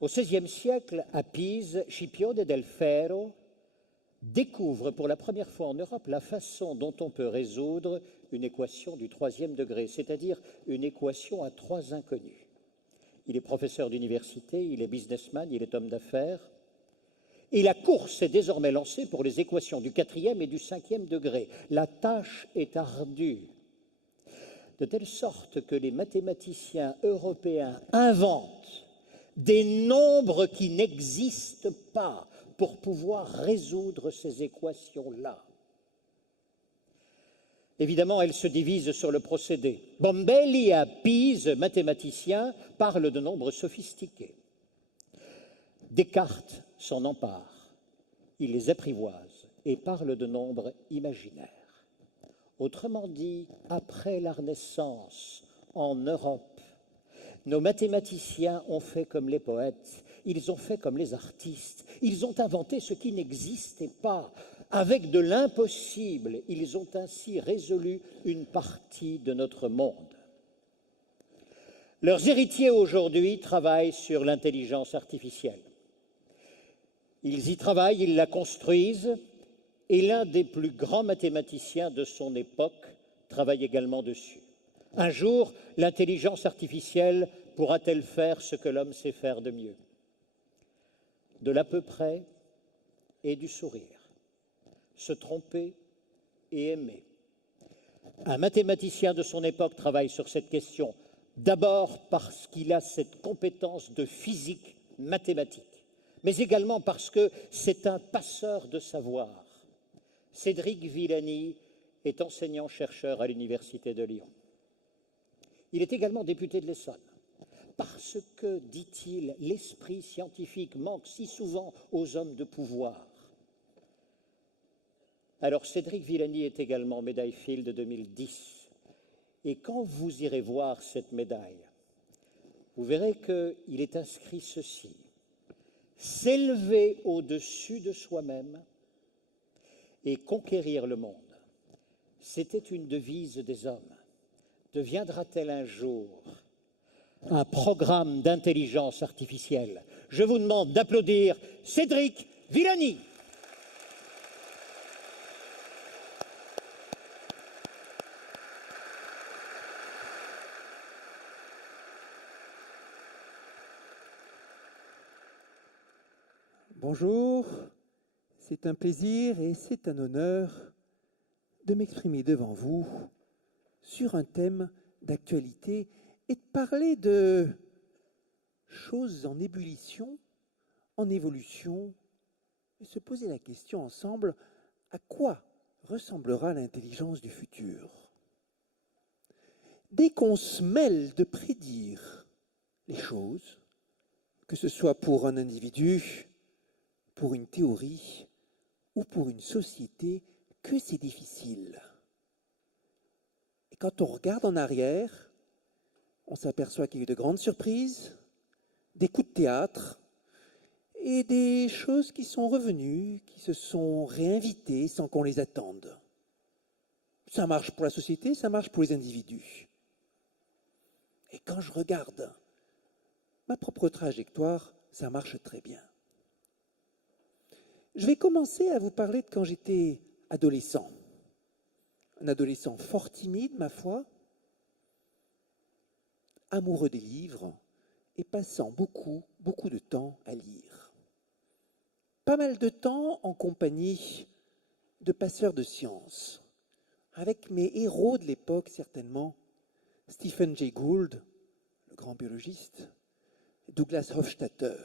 Au XVIe siècle, à Pise, Scipione del Ferro découvre pour la première fois en Europe la façon dont on peut résoudre une équation du troisième degré, c'est-à-dire une équation à trois inconnus. Il est professeur d'université, il est businessman, il est homme d'affaires. Et la course est désormais lancée pour les équations du quatrième et du cinquième degré. La tâche est ardue, de telle sorte que les mathématiciens européens inventent des nombres qui n'existent pas pour pouvoir résoudre ces équations-là. Évidemment, elles se divisent sur le procédé. Bombelli, à Pise, mathématicien, parle de nombres sophistiqués. Descartes s'en empare, il les apprivoise et parle de nombres imaginaires. Autrement dit, après la Renaissance, en Europe, nos mathématiciens ont fait comme les poètes, ils ont fait comme les artistes, ils ont inventé ce qui n'existait pas. Avec de l'impossible, ils ont ainsi résolu une partie de notre monde. Leurs héritiers aujourd'hui travaillent sur l'intelligence artificielle. Ils y travaillent, ils la construisent, et l'un des plus grands mathématiciens de son époque travaille également dessus. Un jour, l'intelligence artificielle pourra-t-elle faire ce que l'homme sait faire de mieux? De l'à peu près et du sourire, se tromper et aimer. Un mathématicien de son époque travaille sur cette question, d'abord parce qu'il a cette compétence de physique mathématique, mais également parce que c'est un passeur de savoir. Cédric Villani est enseignant-chercheur à l'Université de Lyon. Il est également député de l'Essonne, parce que, dit-il, l'esprit scientifique manque si souvent aux hommes de pouvoir. Alors, Cédric Villani est également médaille Fields 2010. Et quand vous irez voir cette médaille, vous verrez qu'il est inscrit ceci: s'élever au-dessus de soi-même et conquérir le monde. C'était une devise des hommes. Deviendra-t-elle un jour un programme d'intelligence artificielle? Je vous demande d'applaudir Cédric Villani. Bonjour, c'est un plaisir et c'est un honneur de m'exprimer devant vous sur un thème d'actualité et de parler de choses en ébullition, en évolution, et se poser la question ensemble, à quoi ressemblera l'intelligence du futur? Dès qu'on se mêle de prédire les choses, que ce soit pour un individu, pour une théorie ou pour une société, que c'est difficile. Et quand on regarde en arrière, on s'aperçoit qu'il y a eu de grandes surprises, des coups de théâtre et des choses qui sont revenues, qui se sont réinvitées sans qu'on les attende. Ça marche pour la société, ça marche pour les individus. Et quand je regarde ma propre trajectoire, ça marche très bien. Je vais commencer à vous parler de quand j'étais adolescent. Un adolescent fort timide, ma foi, amoureux des livres et passant beaucoup de temps à lire. Pas mal de temps en compagnie de passeurs de sciences, avec mes héros de l'époque certainement, Stephen Jay Gould, le grand biologiste, Douglas Hofstadter,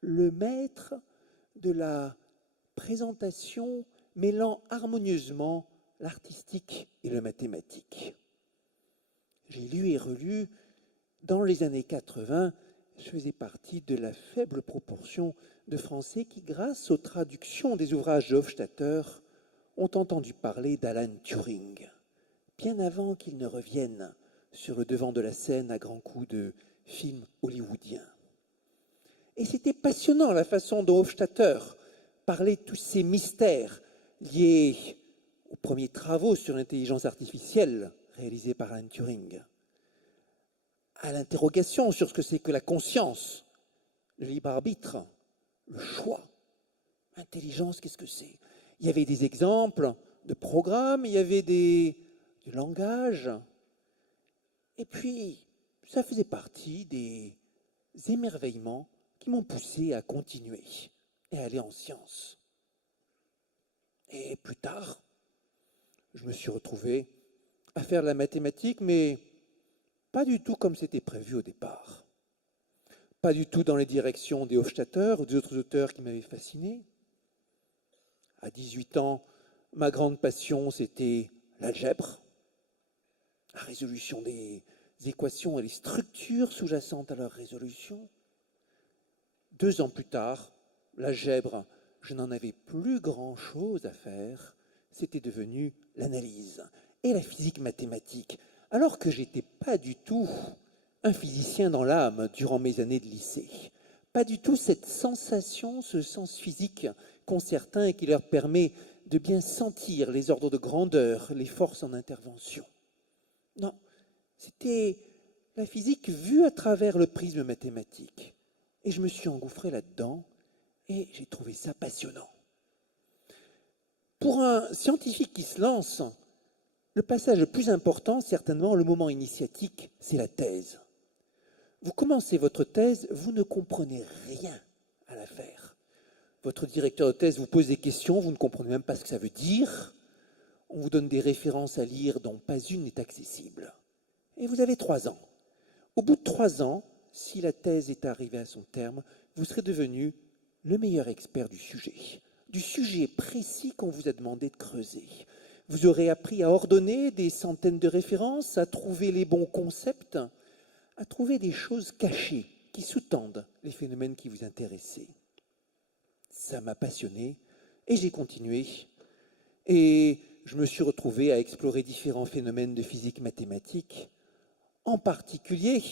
le maître de la présentation mêlant harmonieusement l'artistique et le mathématique. J'ai lu et relu. Dans les années 80, je faisais partie de la faible proportion de Français qui, grâce aux traductions des ouvrages de Hofstadter, ont entendu parler d'Alan Turing, bien avant qu'il ne revienne sur le devant de la scène à grands coups de films hollywoodiens. Et c'était passionnant la façon dont Hofstadter parlait de tous ces mystères liés aux premiers travaux sur l'intelligence artificielle réalisés par Alan Turing, à l'interrogation sur ce que c'est que la conscience le libre arbitre, le choix. Intelligence, qu'est-ce que c'est? Il y avait des exemples de programmes, il y avait du langage. Et puis, ça faisait partie des émerveillements qui m'ont poussé à continuer et à aller en sciences. Et plus tard, je me suis retrouvé à faire de la mathématique, mais pas du tout comme c'était prévu au départ. Pas du tout dans les directions des Hofstadter ou des autres auteurs qui m'avaient fasciné. À 18 ans, ma grande passion, c'était l'algèbre, la résolution des équations et les structures sous-jacentes à leur résolution. 2 ans plus tard, l'algèbre, je n'en avais plus grand-chose à faire. C'était devenu l'analyse et la physique mathématique, alors que je n'étais pas du tout un physicien dans l'âme durant mes années de lycée. Pas du tout cette sensation, ce sens physique qu'ont certains et qui leur permet de bien sentir les ordres de grandeur, les forces en intervention. Non, c'était la physique vue à travers le prisme mathématique. Et je me suis engouffré là-dedans et j'ai trouvé ça passionnant. Pour un scientifique qui se lance, le passage le plus important, certainement le moment initiatique, c'est la thèse. Vous commencez votre thèse, vous ne comprenez rien à l'affaire. Votre directeur de thèse vous pose des questions, vous ne comprenez même pas ce que ça veut dire. On vous donne des références à lire dont pas une n'est accessible. Et vous avez 3 ans. Au bout de 3 ans, si la thèse est arrivée à son terme, vous serez devenu le meilleur expert du sujet précis qu'on vous a demandé de creuser. Vous aurez appris à ordonner des centaines de références, à trouver les bons concepts, à trouver des choses cachées qui sous-tendent les phénomènes qui vous intéressaient. Ça m'a passionné et j'ai continué. Et je me suis retrouvé à explorer différents phénomènes de physique mathématique, en particulier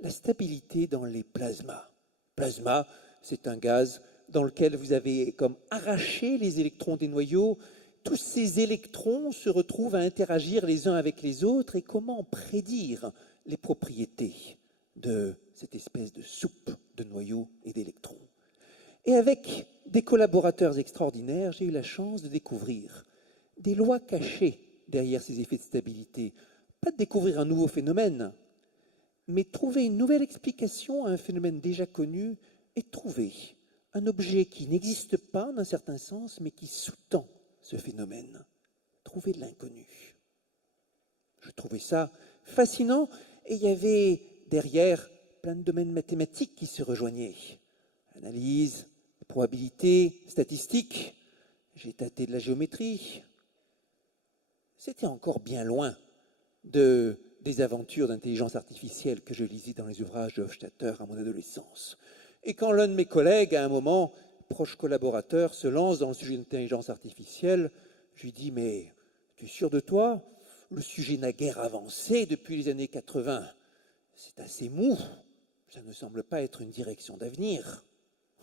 la stabilité dans les plasmas. Plasma, c'est un gaz dans lequel vous avez comme arraché les électrons des noyaux. Tous ces électrons se retrouvent à interagir les uns avec les autres. Et comment prédire les propriétés de cette espèce de soupe de noyaux et d'électrons? Et avec des collaborateurs extraordinaires, j'ai eu la chance de découvrir des lois cachées derrière ces effets de stabilité. Pas de découvrir un nouveau phénomène, mais trouver une nouvelle explication à un phénomène déjà connu et trouver un objet qui n'existe pas dans un certain sens, mais qui sous-tend ce phénomène. Trouver de l'inconnu. Je trouvais ça fascinant et il y avait derrière plein de domaines mathématiques qui se rejoignaient. Analyse, probabilité, statistique. J'ai tâté de la géométrie. C'était encore bien loin des aventures d'intelligence artificielle que je lisais dans les ouvrages de Hofstadter à mon adolescence. Et quand l'un de mes collègues, à un moment, proche collaborateur, se lance dans le sujet d'intelligence artificielle, je lui dis « Mais tu es sûr de toi? Le sujet n'a guère avancé depuis les années 80. C'est assez mou. Ça ne semble pas être une direction d'avenir. »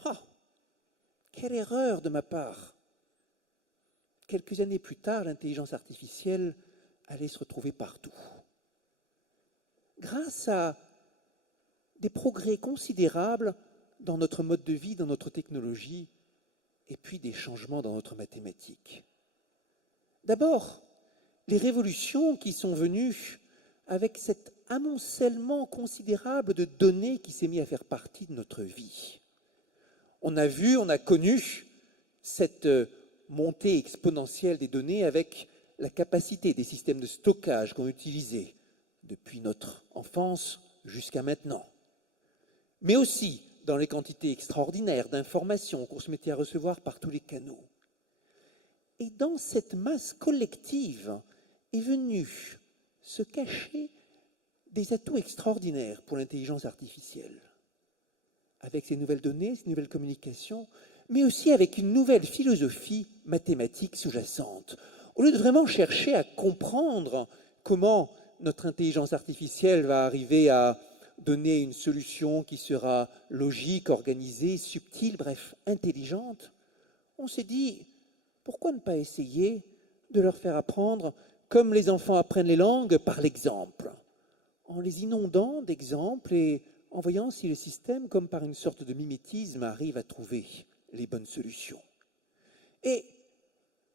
Ah, quelle erreur de ma part! Quelques années plus tard, l'intelligence artificielle allait se retrouver partout. Grâce à des progrès considérables dans notre mode de vie, dans notre technologie, et puis des changements dans notre mathématique. D'abord, les révolutions qui sont venues avec cet amoncellement considérable de données qui s'est mis à faire partie de notre vie. On a vu, on a connu cette montée exponentielle des données avec la capacité des systèmes de stockage qu'on utilisait depuis notre enfance jusqu'à maintenant. Mais aussi dans les quantités extraordinaires d'informations qu'on se mettait à recevoir par tous les canaux. Et dans cette masse collective est venu se cacher des atouts extraordinaires pour l'intelligence artificielle. Avec ces nouvelles données, ces nouvelles communications, mais aussi avec une nouvelle philosophie mathématique sous-jacente. Au lieu de vraiment chercher à comprendre comment notre intelligence artificielle va arriver à donner une solution qui sera logique, organisée, subtile, bref, intelligente, on s'est dit, pourquoi ne pas essayer de leur faire apprendre comme les enfants apprennent les langues, par l'exemple, en les inondant d'exemples et en voyant si le système, comme par une sorte de mimétisme, arrive à trouver les bonnes solutions. Et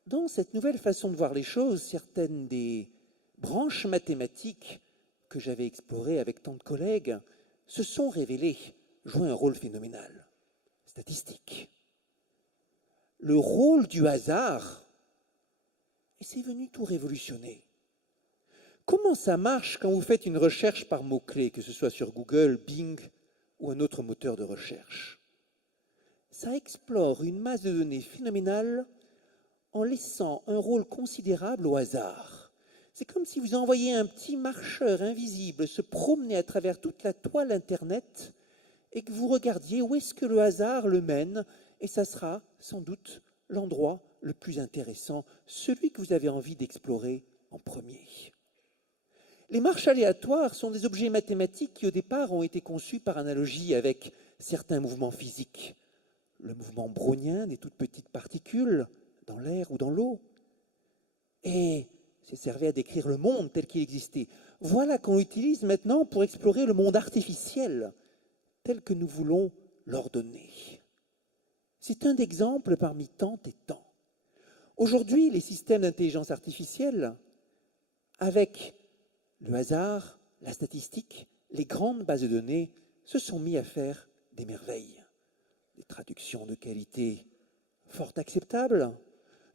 dans cette nouvelle façon de voir les choses, certaines des branches mathématiques que j'avais explorées avec tant de collègues se sont révélées jouer un rôle phénoménal, statistique. Le rôle du hasard, et c'est venu tout révolutionner. Comment ça marche quand vous faites une recherche par mots-clés, que ce soit sur Google, Bing ou un autre moteur de recherche? Ça explore une masse de données phénoménale en laissant un rôle considérable au hasard. C'est comme si vous envoyiez un petit marcheur invisible se promener à travers toute la toile Internet et que vous regardiez où est-ce que le hasard le mène, et ça sera sans doute l'endroit le plus intéressant, celui que vous avez envie d'explorer en premier. Les marches aléatoires sont des objets mathématiques qui au départ ont été conçus par analogie avec certains mouvements physiques. Le mouvement brownien des toutes petites particules dans l'air ou dans l'eau. Et ça servait à décrire le monde tel qu'il existait. Voilà qu'on l'utilise maintenant pour explorer le monde artificiel tel que nous voulons l'ordonner. C'est un exemple parmi tant et tant. Aujourd'hui, les systèmes d'intelligence artificielle, avec le hasard, la statistique, les grandes bases de données, se sont mis à faire des merveilles. Des traductions de qualité fort acceptables,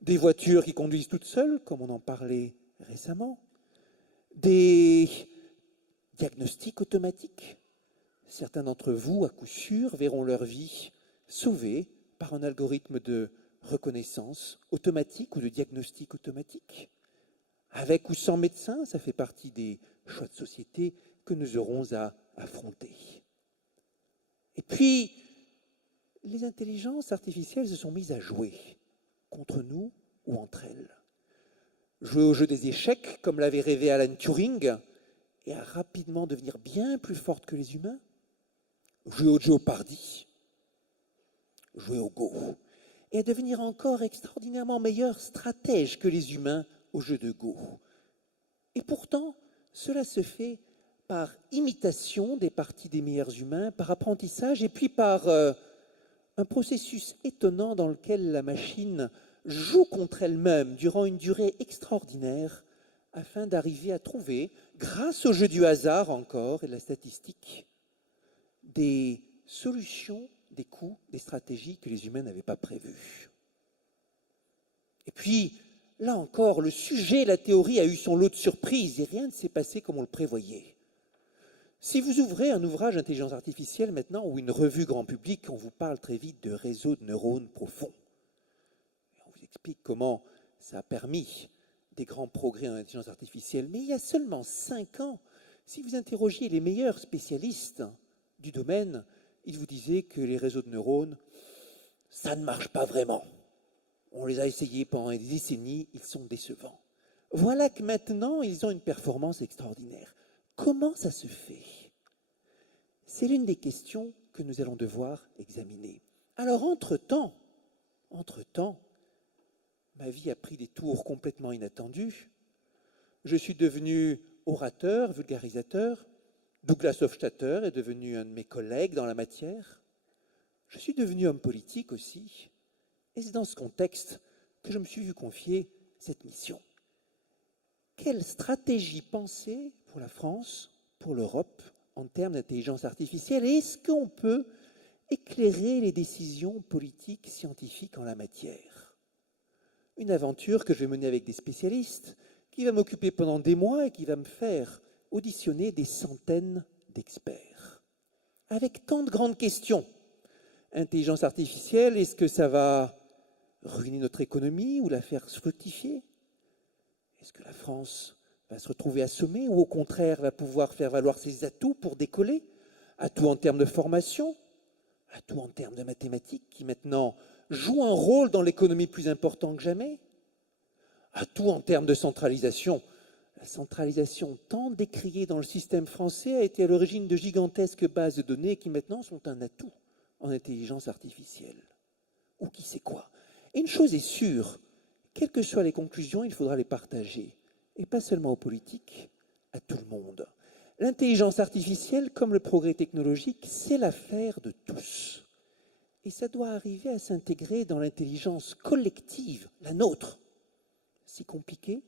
des voitures qui conduisent toutes seules, comme on en parlait récemment, des diagnostics automatiques. Certains d'entre vous, à coup sûr, verront leur vie sauvée par un algorithme de reconnaissance automatique ou de diagnostic automatique. Avec ou sans médecin, ça fait partie des choix de société que nous aurons à affronter. Et puis, les intelligences artificielles se sont mises à jouer contre nous ou entre elles. Jouer au jeu des échecs, comme l'avait rêvé Alan Turing, et à rapidement devenir bien plus forte que les humains. Jouer au Jeopardy, jouer au Go, et à devenir encore extraordinairement meilleur stratège que les humains au jeu de Go. Et pourtant, cela se fait par imitation des parties des meilleurs humains, par apprentissage, et puis par un processus étonnant dans lequel la machine joue contre elle-même durant une durée extraordinaire, afin d'arriver à trouver, grâce au jeu du hasard encore et de la statistique, des solutions, des coups, des stratégies que les humains n'avaient pas prévues. Et puis, là encore, le sujet, la théorie a eu son lot de surprises et rien ne s'est passé comme on le prévoyait. Si vous ouvrez un ouvrage d'intelligence artificielle maintenant ou une revue grand public, on vous parle très vite de réseaux de neurones profonds. On vous explique comment ça a permis des grands progrès en intelligence artificielle. Mais il y a seulement 5 ans, si vous interrogiez les meilleurs spécialistes du domaine, ils vous disaient que les réseaux de neurones, ça ne marche pas vraiment. On les a essayés pendant des décennies, ils sont décevants. Voilà que maintenant, ils ont une performance extraordinaire. Comment ça se fait? C'est l'une des questions que nous allons devoir examiner. Alors, entre-temps, ma vie a pris des tours complètement inattendus. Je suis devenu orateur, vulgarisateur. Douglas Hofstadter est devenu un de mes collègues dans la matière. Je suis devenu homme politique aussi. Et c'est dans ce contexte que je me suis vu confier cette mission. Quelle stratégie penser pour la France, pour l'Europe, en termes d'intelligence artificielle? Et est-ce qu'on peut éclairer les décisions politiques, scientifiques en la matière? Une aventure que je vais mener avec des spécialistes, qui va m'occuper pendant des mois et qui va me faire auditionner des centaines d'experts. Avec tant de grandes questions. Intelligence artificielle, est-ce que ça va ruiner notre économie ou la faire fructifier? Est-ce que la France va se retrouver assommée ou au contraire va pouvoir faire valoir ses atouts pour décoller? Atouts en termes de formation, atouts en termes de mathématiques qui maintenant jouent un rôle dans l'économie plus important que jamais? Atouts en termes de centralisation. La centralisation tant décriée dans le système français a été à l'origine de gigantesques bases de données qui maintenant sont un atout en intelligence artificielle. Ou qui sait quoi. Et une chose est sûre, quelles que soient les conclusions, il faudra les partager. Et pas seulement aux politiques, à tout le monde. L'intelligence artificielle, comme le progrès technologique, c'est l'affaire de tous. Et ça doit arriver à s'intégrer dans l'intelligence collective, la nôtre. Si compliqué,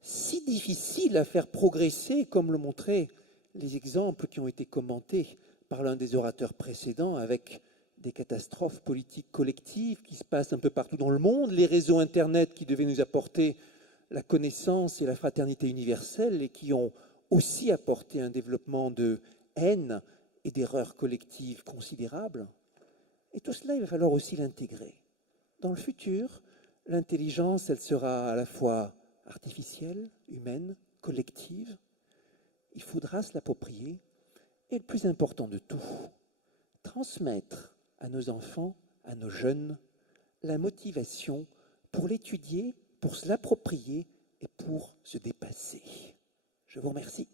si difficile à faire progresser, comme le montraient les exemples qui ont été commentés par l'un des orateurs précédents, avec des catastrophes politiques collectives qui se passent un peu partout dans le monde, les réseaux Internet qui devaient nous apporter la connaissance et la fraternité universelle et qui ont aussi apporté un développement de haine et d'erreurs collectives considérables. Et tout cela, il va falloir aussi l'intégrer. Dans le futur, l'intelligence, elle sera à la fois artificielle, humaine, collective. Il faudra se l'approprier. Et le plus important de tout, transmettre à nos enfants, à nos jeunes, la motivation pour l'étudier, pour se l'approprier et pour se dépasser. Je vous remercie.